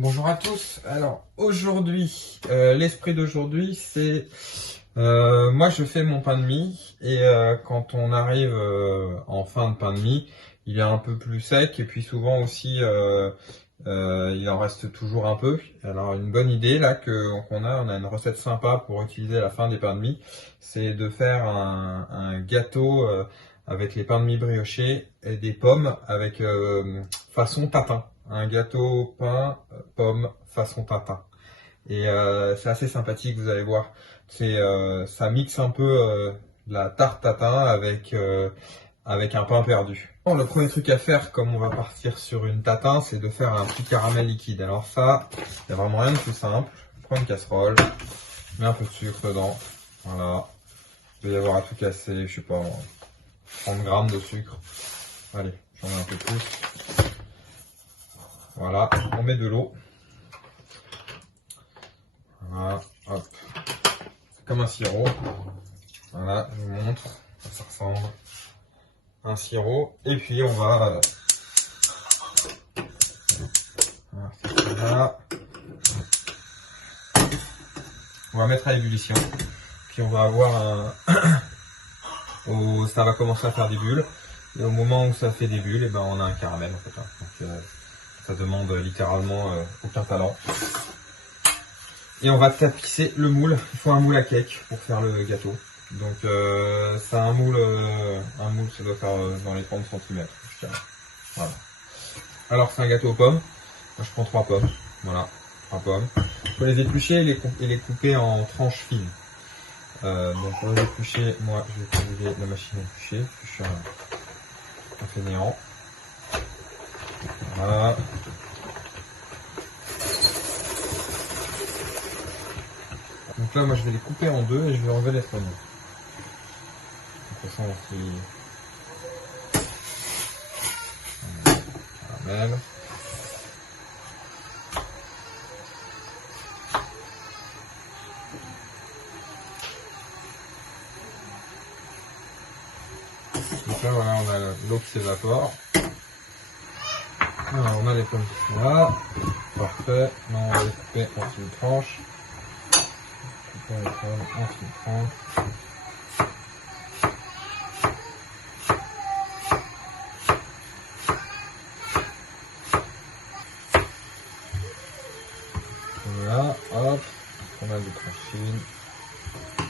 Bonjour à tous. Alors aujourd'hui, l'esprit d'aujourd'hui, c'est moi je fais mon pain de mie et quand on arrive en fin de pain de mie, il est un peu plus sec et puis souvent aussi il en reste toujours un peu. Alors une bonne idée là qu'on a, on a une recette sympa pour utiliser à la fin des pains de mie, c'est de faire un gâteau avec les pains de mie briochés et des pommes avec façon tatin. Un gâteau pain, pomme, façon tatin. Et c'est assez sympathique, vous allez voir. Ça mixe un peu la tarte tatin avec un pain perdu. Bon, le premier truc à faire, comme on va partir sur une tatin, c'est de faire un petit caramel liquide. Alors ça, il n'y a vraiment rien de plus simple. Je prends une casserole, je mets un peu de sucre dedans. Voilà. Il doit y avoir à tout casser, je sais pas, 30 grammes de sucre. Allez, j'en mets un peu plus. Voilà, on met de l'eau. Voilà, hop. C'est comme un sirop. Voilà, je vous montre. Ça ressemble à un sirop. Et puis on va... Voilà. On va mettre à ébullition. Puis on va avoir un... ça va commencer à faire des bulles. Et au moment où ça fait des bulles, et ben on a un caramel en fait. Donc ça demande littéralement aucun talent. Et on va tapisser le moule. Il faut un moule à cake pour faire le gâteau. Donc c'est un moule ça doit faire dans les 30 cm. Voilà. Alors c'est un gâteau aux pommes. Moi, je prends 3 pommes. Voilà, 3 pommes. Il faut les éplucher et les couper en tranches fines. Donc pour les éplucher, moi je vais utiliser la machine à éplucher. Je suis un fainéant. Voilà. Donc là, moi, je vais les couper en deux et je vais enlever les feuilles. De toute façon, caramel. Donc là, voilà, on a l'eau qui s'évapore. Alors, on a les pommes qui sont là. Parfait. Maintenant, on va les couper en fines tranches. Couper les pommes en fines tranches. Voilà, hop, on a des tranches fines.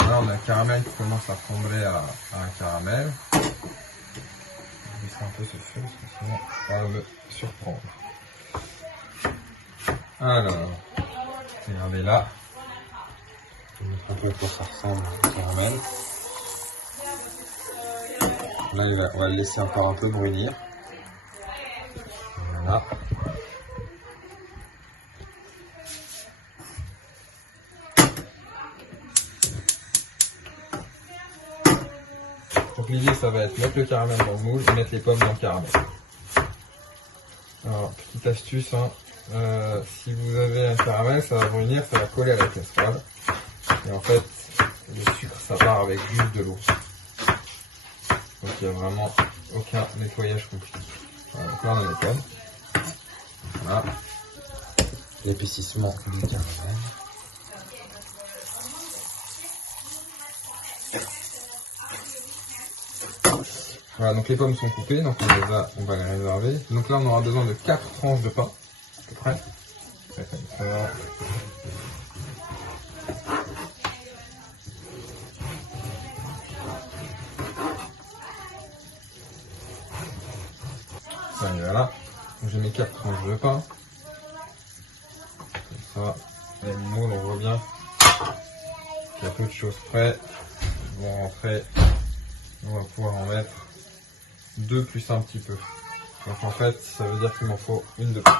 Là, on a un caramel qui commence à ressembler à un caramel. Je vais laisser un peu ce feu, parce que sinon, on va me surprendre. Alors, regardez là. Je vais mettre un peu à quoi ça ressemble au caramel. Là, on va le laisser encore un peu brunir. Voilà. Donc l'idée, ça va être mettre le caramel dans le moule et mettre les pommes dans le caramel. Alors, petite astuce, hein, si vous avez un caramel, ça va brunir, ça va coller à la casserole. Et en fait, le sucre, ça part avec juste de l'eau. Donc il n'y a vraiment aucun nettoyage compliqué. Voilà, donc là, on a les pommes. Voilà. L'épaississement du caramel. Voilà, donc les pommes sont coupées, donc on va les réserver. Donc là, on aura besoin de 4 tranches de pain, à peu près. Comme ça. Ça, et voilà. Donc j'ai mes 4 tranches de pain. Comme ça. Et le moule, on voit bien qu'il y a peu de choses près. Ils vont rentrer. On va pouvoir en mettre 2 plus un petit peu. Donc en fait, ça veut dire qu'il m'en faut une de plus.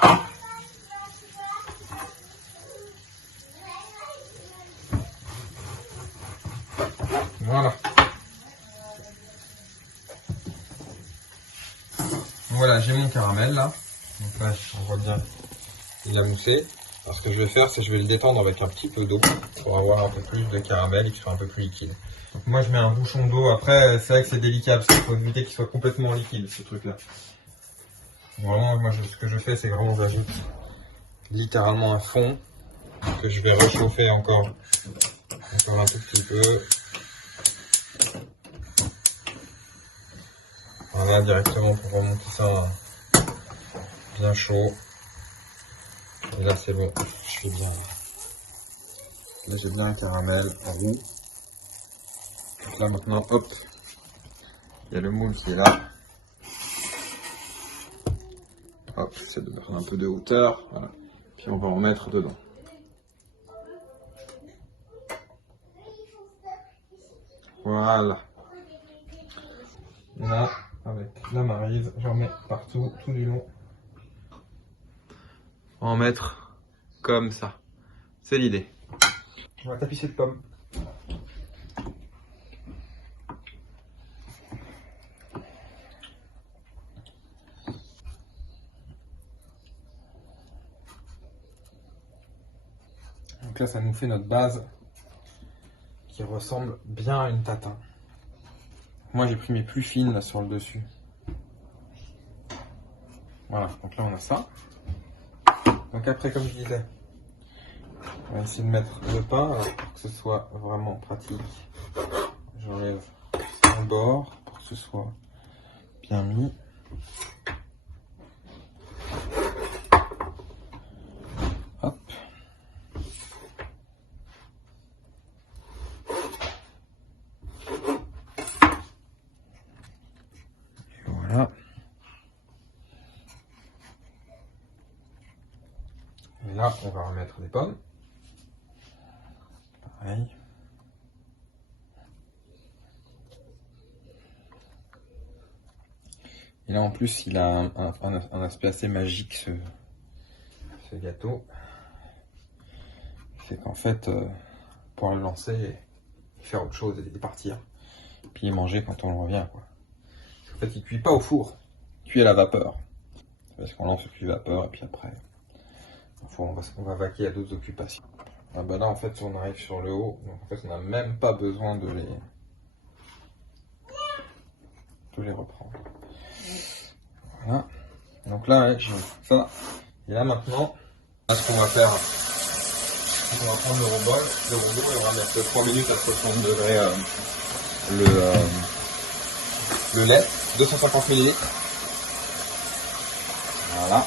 Voilà. Voilà, j'ai mon caramel là. Donc là, on voit bien il a moussé. Alors ce que je vais faire, c'est que je vais le détendre avec un petit peu d'eau pour avoir un peu plus de caramel et qu'il soit un peu plus liquide. Donc moi je mets un bouchon d'eau. Après, c'est vrai que c'est délicat parce qu'il faut éviter qu'il soit complètement liquide ce truc là. Vraiment, moi ce que je fais, c'est que vraiment j'ajoute littéralement à fond, que je vais réchauffer encore un tout petit peu. Voilà, directement pour remonter ça bien chaud. Et là c'est bon, je suis bien. Là j'ai bien un caramel roux. Donc là maintenant, hop, il y a le moule qui est là. Hop, j'essaie de prendre un peu de hauteur. Voilà. Puis on va en mettre dedans. Voilà. Là, avec la maryse, j'en mets partout, tout du long. On va en mettre comme ça. C'est l'idée. On va tapisser de pommes. Donc là, ça nous fait notre base qui ressemble bien à une tatin. Moi, j'ai pris mes plus fines là sur le dessus. Voilà, donc là, on a ça. Donc après, comme je disais, on va essayer de mettre le pain alors, pour que ce soit vraiment pratique. J'enlève un bord pour que ce soit bien mis. Hop. Et voilà. Et là, on va remettre des pommes. Pareil. Et là, en plus, il a un aspect assez magique, ce gâteau. C'est qu'en fait, pour le lancer, faire autre chose et partir. Puis manger quand on revient, quoi. En fait, il cuit pas au four, il cuit à la vapeur. Parce qu'on lance le cuit vapeur et puis après, on va vaquer à d'autres occupations. Ah bah là, en fait, on arrive sur le haut, donc en fait, on n'a même pas besoin de les reprendre. Voilà. Donc là, j'ai ça. Et là, maintenant, là, ce qu'on va faire, on va prendre le robot et on va mettre 3 minutes à 60 degrés le lait, 250 ml. Voilà.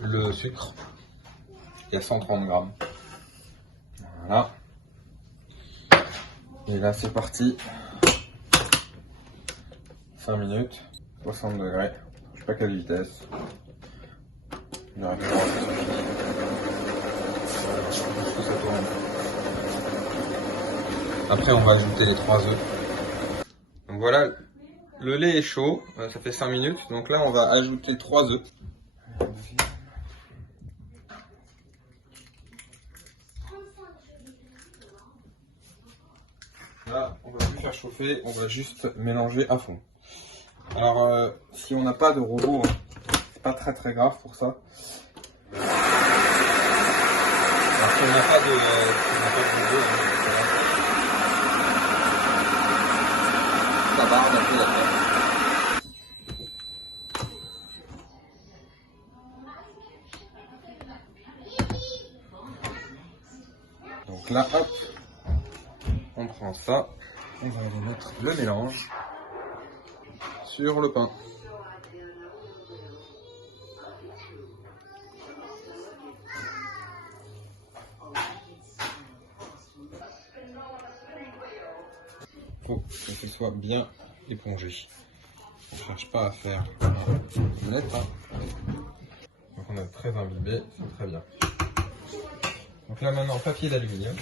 Le sucre, il y a 130 grammes. Voilà. Et là, c'est parti. 5 minutes, 60 degrés. Je sais pas quelle vitesse. Après, on va ajouter les 3 œufs. Donc voilà, le lait est chaud, ça fait 5 minutes. Donc là, on va ajouter 3 œufs. Là, on va plus faire chauffer, on va juste mélanger à fond. Alors, si on n'a pas de robot, c'est pas très grave pour ça. Alors, si on n'a pas de robot, ça va adapter la place. Donc là, hop, on prend ça, on va aller mettre le mélange sur le pain. Il faut que ce soit bien épongé. On ne cherche pas à faire net. Hein. Donc on a très imbibé, c'est très bien. Donc là maintenant, papier d'aluminium.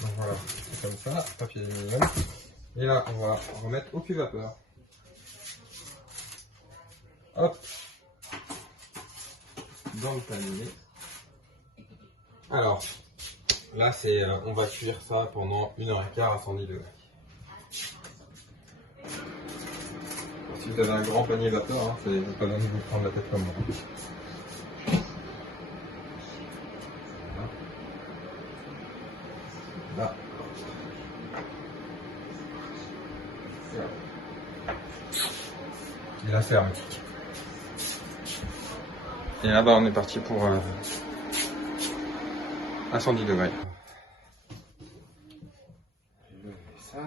Donc voilà, c'est comme ça, papier d'aluminium. Et là, on va remettre au cuve-vapeur. Hop, dans le panier. Alors, là, c'est, on va cuire ça pendant 1h15 à 110 degrés. Si vous avez un grand panier vapeur, hein, c'est pas besoin de vous prendre la tête comme moi. Là. Il est assez hermétique. Et là-bas, on est parti pour à 110 degrés. Je mets ça.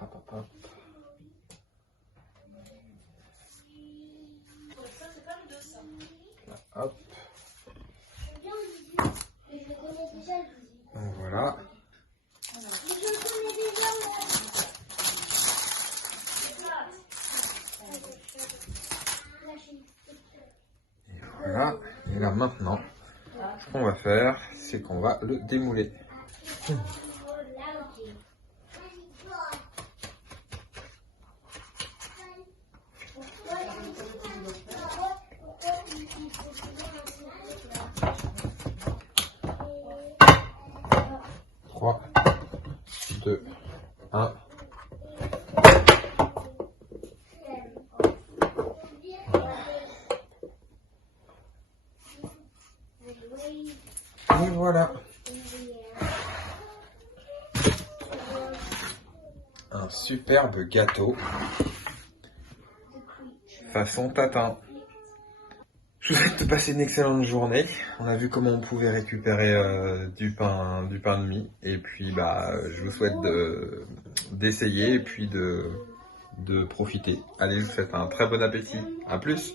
Hop, hop, hop. Là, hop. Donc voilà. Et voilà. Et là maintenant, ce qu'on va faire, c'est qu'on va le démouler. Trois, 2, 1. Et voilà. Un superbe gâteau façon tatin. Je vous souhaite de passer une excellente journée. On a vu comment on pouvait récupérer du pain de mie. Et puis je vous souhaite d'essayer et puis de profiter. Allez, je vous souhaite un très bon appétit. À plus.